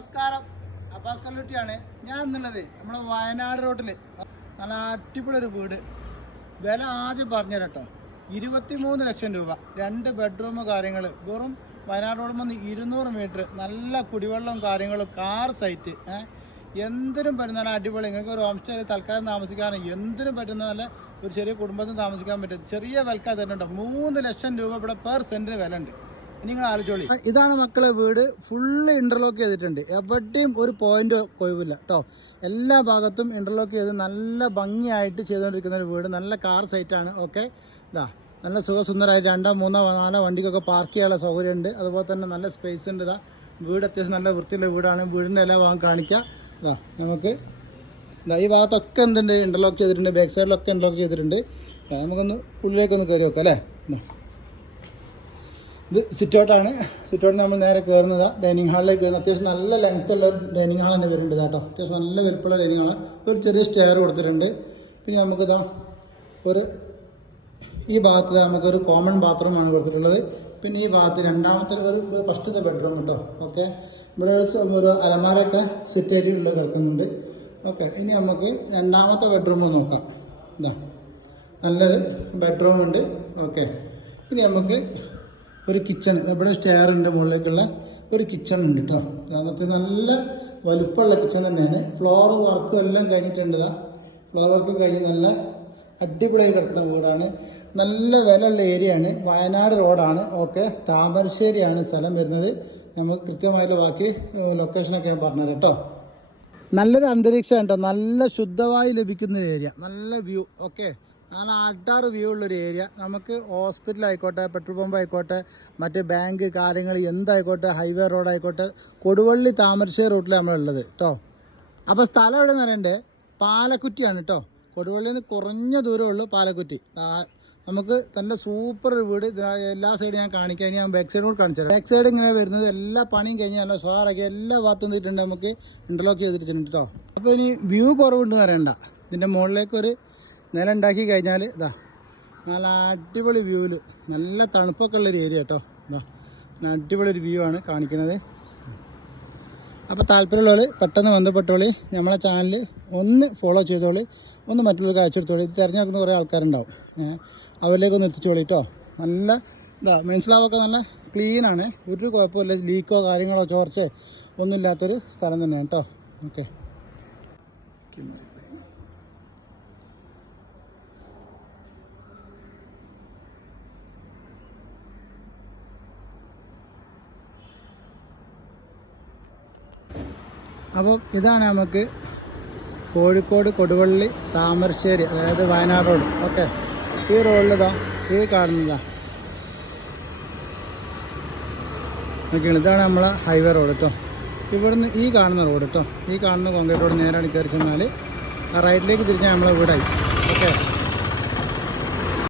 നമസ്കാരം, അബ്ബാസ് കല്ലുട്ടിയാണ്. ഞാൻ എന്നുള്ളത് നമ്മുടെ വയനാട് റോഡിൽ നല്ല അടിപൊളി ഒരു വീട്. വില ആദ്യം പറഞ്ഞുതരട്ടോ, 23 ലക്ഷം രൂപ, 2 ബെഡ്റൂം കാര്യങ്ങൾ, വെറും വയനാട് റോഡിൽ നിന്ന് 200 മീറ്റർ, നല്ല കുടിവെള്ളവും കാര്യങ്ങളും, കാർ സൈറ്റ്, എന്തിനും പറ്റുന്ന നല്ല അടിപൊളി. നിങ്ങൾക്ക് ഒരു ഹോം സ്റ്റേ തൽക്കാലം താമസിക്കാനും എന്തിനും പറ്റുന്ന നല്ല ഒരു ചെറിയ കുടുംബത്തിന് താമസിക്കാൻ പറ്റും. ചെറിയ വിലക്കാ തരുന്നുണ്ടോ, 3 ലക്ഷം രൂപ ഇവിടെ പെർ സെൻറ്റിന് വില ഉണ്ട്. നിങ്ങൾ ആലോചിച്ചോളി. ഇതാണ് മക്കളെ വീട്, ഫുള്ള് ഇന്റർലോക്ക് ചെയ്തിട്ടുണ്ട്. എവിടെയും ഒരു പോയിന്റ് കൊഴിവില്ല കേട്ടോ. എല്ലാ ഭാഗത്തും ഇന്റർലോക്ക് ചെയ്ത് നല്ല ഭംഗിയായിട്ട് ചെയ്തുകൊണ്ടിരിക്കുന്ന ഒരു വീട്. നല്ല കാർ സൈറ്റാണ്. ഓക്കെ, ഇതാ നല്ല സുഖസുന്ദരമായിട്ട് 2, 3, 4 വണ്ടിക്കൊക്കെ പാർക്ക് ചെയ്യാനുള്ള സൗകര്യമുണ്ട്. അതുപോലെ തന്നെ നല്ല സ്പേസ് ഉണ്ട്. ഇതാ വീട് അത്യാവശ്യം നല്ല വൃത്തിയുള്ള വീടാണ്. വീടിൻ്റെ എല്ലാ ഭാഗം കാണിക്കാം. ഇതാ നമുക്ക് ഈ ഭാഗത്തൊക്കെ എന്തുണ്ട്, ഇന്റർലോക്ക് ചെയ്തിട്ടുണ്ട്. ബാക്ക് സൈഡിലൊക്കെ ഇന്റർലോക്ക് ചെയ്തിട്ടുണ്ട്. നമുക്കൊന്ന് ഉള്ളിലേക്കൊന്ന് കയറി നോക്കാം അല്ലേ. ഇത് സിറ്റൗട്ടാണ്. സിറ്റൗട്ട് നമ്മൾ നേരെ കയറുന്നത് ഡൈനിങ് ഹാളിലേക്ക് കയറുന്നത്. അത്യാവശ്യം നല്ല ലെങ്ത്തുള്ള ഒരു ഡൈനിങ് ഹാൾ തന്നെ വരുന്നുണ്ട് കേട്ടോ. അത്യാവശ്യം നല്ല വലുപ്പമുള്ള ഡൈനിങ് ഹാൾ. ഒരു ചെറിയ സ്റ്റെയർ കൊടുത്തിട്ടുണ്ട്. പിന്നെ നമുക്കിതാ ഈ ഭാഗത്ത് നമുക്കൊരു കോമൺ ബാത്റൂമാണ് കൊടുത്തിട്ടുള്ളത്. പിന്നെ ഈ ഭാഗത്ത് രണ്ടാമത്തെ ഒരു ഫസ്റ്റത്തെ ബെഡ്റൂം കേട്ടോ. ഓക്കെ, ഇവിടെ ഒരു അലമാരയൊക്കെ സെറ്റ് ആയിട്ടുള്ള കിടക്കുന്നുണ്ട്. ഓക്കെ, ഇനി നമുക്ക് രണ്ടാമത്തെ ബെഡ്റൂം നോക്കാം. ഇതാ നല്ലൊരു ബെഡ്റൂം ഉണ്ട്. ഓക്കെ, ഇനി നമുക്ക് ഒരു കിച്ചൺ, ഇവിടെ സ്റ്റെയറിൻ്റെ മുകളിലേക്കുള്ള ഒരു കിച്ചൺ ഉണ്ട് കേട്ടോ. അതിനകത്ത് നല്ല വലുപ്പമുള്ള കിച്ചൺ തന്നെയാണ്. ഫ്ലോർ വർക്കും എല്ലാം കഴിഞ്ഞിട്ടുണ്ട്. ഫ്ലോർ വർക്ക് കഴിഞ്ഞ് നല്ല അടിപൊളിയായി കിടക്കുന്ന വീടാണ്. നല്ല വിലയുള്ള ഏരിയയാണ്. വയനാട് റോഡാണ്. ഓക്കെ, താമരശ്ശേരിയാണ് സ്ഥലം വരുന്നത്. നമുക്ക് കൃത്യമായിട്ട് ബാക്കി ലൊക്കേഷനൊക്കെ ഞാൻ പറഞ്ഞുതരാം കേട്ടോ. നല്ലൊരു അന്തരീക്ഷം കേട്ടോ. നല്ല ശുദ്ധവായു ലഭിക്കുന്ന ഏരിയ, നല്ല വ്യൂ. ഓക്കെ, നല്ല അടാറ് വ്യൂ ഉള്ളൊരു ഏരിയ. നമുക്ക് ഹോസ്പിറ്റൽ ആയിക്കോട്ടെ, പെട്രോൾ പമ്പ് ആയിക്കോട്ടെ, മറ്റ് ബാങ്ക് കാര്യങ്ങൾ എന്തായിക്കോട്ടെ, ഹൈവേ റോഡ് ആയിക്കോട്ടെ, കൊടുവള്ളി താമരശ്ശേരി റൂട്ടിൽ നമ്മളുള്ളത് കേട്ടോ. അപ്പോൾ സ്ഥലം എവിടെ നിന്ന് പറയണ്ടേ, പാലക്കുറ്റിയാണ് കേട്ടോ. കൊടുവള്ളിയിൽ നിന്ന് കുറഞ്ഞ ദൂരമുള്ളൂ പാലക്കുറ്റി. നമുക്ക് നല്ല സൂപ്പർ ഒരു വീട്. എല്ലാ സൈഡും ഞാൻ കാണിക്കാം. ഇനി ഞാൻ ബാക്ക് സൈഡ് കൂടെ കാണിച്ചു തരാം. ബാക്ക് സൈഡ് ഇങ്ങനെ വരുന്നത് എല്ലാ പണിയും കഴിഞ്ഞാൽ നല്ല സ്വാറാക്കി എല്ലാ ഭാഗത്തും നിന്നിട്ടുണ്ട്. നമുക്ക് ഇൻ്റർലോക്ക് ചെയ്തിട്ടുണ്ട് കേട്ടോ. അപ്പോൾ ഇനി വ്യൂ കുറവുണ്ടെന്ന് പറയണ്ട. ഇതിൻ്റെ മുകളിലേക്ക് ഒരു നില ഉണ്ടാക്കി കഴിഞ്ഞാൽ ഇതാ നല്ല അടിപൊളി വ്യൂവിൽ നല്ല തണുപ്പൊക്കെ ഉള്ളൊരു ഏരിയ കേട്ടോ. ഇതാ അടിപൊളി ഒരു വ്യൂ ആണ് കാണിക്കുന്നത്. അപ്പോൾ താല്പര്യമുള്ളവർ പെട്ടെന്ന് ബന്ധപ്പെട്ടോളി. നമ്മളെ ചാനൽ ഒന്ന് ഫോളോ ചെയ്തോളി, ഒന്ന് മറ്റുള്ളവർക്ക് അയച്ചെടുത്തോളി. ഇത് തിരഞ്ഞെടുക്കുന്ന കുറേ ആൾക്കാരുണ്ടാവും, അവരിലേക്കൊന്ന് എത്തിച്ചോളി കേട്ടോ. നല്ല ഇതാ മനസ്സിലാവൊക്കെ നല്ല ക്ലീനാണ്. ഒരു കുഴപ്പമില്ല, ലീക്കോ കാര്യങ്ങളോ ചോർച്ചയോ ഒന്നുമില്ലാത്തൊരു സ്ഥലം തന്നെയാണ് കേട്ടോ. ഓക്കെ, അപ്പോൾ ഇതാണ് നമുക്ക് കോഴിക്കോട് കൊടുവള്ളി താമരശ്ശേരി, അതായത് വയനാട് റോഡ്. ഓക്കെ, ഈ റോഡിലിതാ ഈ കാണുന്നതാ നോക്കിയാണ്. ഇതാണ് നമ്മളെ ഹൈവേ റോഡ് കേട്ടോ. ഇവിടുന്ന് ഈ കാണുന്ന റോഡ് കേട്ടോ, ഈ കാണുന്ന കോൺക്രീറ്റ് റോഡ് നേരെ കയറി ചെന്നാൽ ആ റൈറ്റിലേക്ക് തിരിഞ്ഞാൽ നമ്മളെ വീടായി. ഓക്കെ.